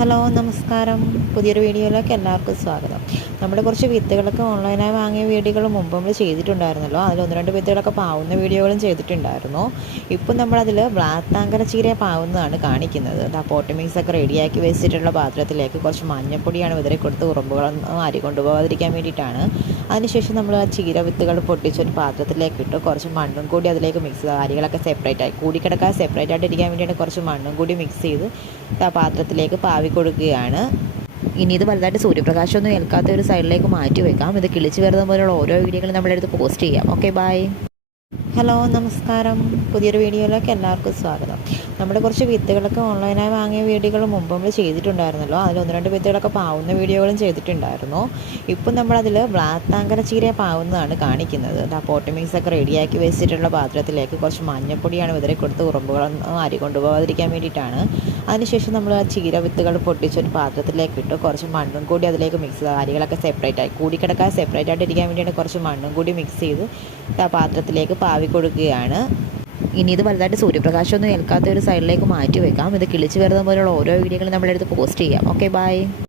Hello നമസ്കാരം. പുതിയൊരു വീഡിയോയിലേക്ക് എല്ലാവർക്കും സ്വാഗതം. നമ്മുടെ കുറച്ച് വിത്തുകളൊക്കെ ഓൺലൈനായി വാങ്ങിയ വീഡിയോകൾ മുമ്പ് നമ്മൾ ചെയ്തിട്ടുണ്ടായിരുന്നല്ലോ. അതിൽ ഒന്ന് രണ്ട് വിത്തുകളൊക്കെ പാവുന്ന വീഡിയോകളും ചെയ്തിട്ടുണ്ടായിരുന്നു. ഇപ്പം നമ്മളതിൽ ബ്ലാക്ക് താങ്കര ചീര പാവുന്നതാണ് കാണിക്കുന്നത്. പോട്ട് മിക്സൊക്കെ റെഡിയാക്കി വെച്ചിട്ടുള്ള പാത്രത്തിലേക്ക് കുറച്ച് മഞ്ഞൾപ്പൊടിയാണ് വിതറി കൊടുത്ത് ഉറുമ്പുകളൊന്നും അരി കൊണ്ടുപോകാതിരിക്കാൻ വേണ്ടിയിട്ടാണ്. അതിനുശേഷം നമ്മൾ ആ ചീര വിത്തുകൾ പൊട്ടിച്ചൊരു പാത്രത്തിലേക്ക് ഇട്ട് കുറച്ച് മണ്ണും കൂടി അതിലേക്ക് മിക്സ് ചെയ്ത് അരികളൊക്കെ സെപ്പറേറ്റായി കൂടിക്കിടക്കാൻ സെപ്പറേറ്റ് ആയിട്ട് ഇരിക്കാൻ വേണ്ടിയിട്ട് കുറച്ച് മണ്ണും കൂടി മിക്സ് ചെയ്ത് ആ പാത്രത്തിലേക്ക് പാവി കൊടുക്കുകയാണ്. ഇനി ഇത് വലുതായിട്ട് സൂര്യപ്രകാശമൊന്നും ഏൽക്കാത്ത ഒരു സൈഡിലേക്ക് മാറ്റി വെക്കാം. ഇത് കിളിച്ച് വരുന്ന പോലുള്ള ഓരോ വീഡിയോകളും നമ്മളെടുത്ത് പോസ്റ്റ് ചെയ്യാം. Okay, by. ഹലോ നമസ്കാരം. പുതിയൊരു വീഡിയോയിലേക്ക് എല്ലാവർക്കും സ്വാഗതം. നമ്മുടെ കുറച്ച് വിത്തുകളൊക്കെ ഓൺലൈനായി വാങ്ങിയ വീഡിയോകൾ മുമ്പ് നമ്മൾ ചെയ്തിട്ടുണ്ടായിരുന്നല്ലോ. അതിൽ ഒന്ന് രണ്ട് വിത്തുകളൊക്കെ പാവുന്ന വീഡിയോകളും ചെയ്തിട്ടുണ്ടായിരുന്നു. ഇപ്പം നമ്മളതിൽ ബ്ലാക്ക് താങ്കര ചീര പാവുന്നതാണ് കാണിക്കുന്നത്. പോട്ട് മിക്സൊക്കെ റെഡിയാക്കി വെച്ചിട്ടുള്ള പാത്രത്തിലേക്ക് കുറച്ച് മഞ്ഞൾപ്പൊടിയാണ് വിതറി കൊടുത്ത് ഉറുമ്പുകളൊന്നും അരി കൊണ്ടുപോകാതിരിക്കാൻ വേണ്ടിയിട്ടാണ്. അതിനുശേഷം നമ്മൾ ആ ചീര വിത്തുകൾ പൊട്ടിച്ചൊരു പാത്രത്തിലേക്ക് ഇട്ട് കുറച്ച് മണ്ണും കൂടി അതിലേക്ക് മിക്സ് ചെയ്ത് അരികളൊക്കെ സെപ്പറേറ്റായി കൂടിക്കിടക്കാൻ സെപ്പറേറ്റ് ആയിട്ട് ഇരിക്കാൻ വേണ്ടിയിട്ട് കുറച്ച് മണ്ണും കൂടി മിക്സ് ചെയ്ത് ആ പാത്രത്തിലേക്ക് പാവി കൊടുക്കുകയാണ്. ഇനി ഇത് വലുതായിട്ട് സൂര്യപ്രകാശമൊന്നും ഏൽക്കാത്ത ഒരു സൈഡിലേക്ക് മാറ്റി വെക്കാം. ഇത് കിളിച്ച് വരുന്ന പോലുള്ള ഓരോ വീഡിയോകളും നമ്മളെടുത്ത് പോസ്റ്റ് ചെയ്യാം. Okay, by.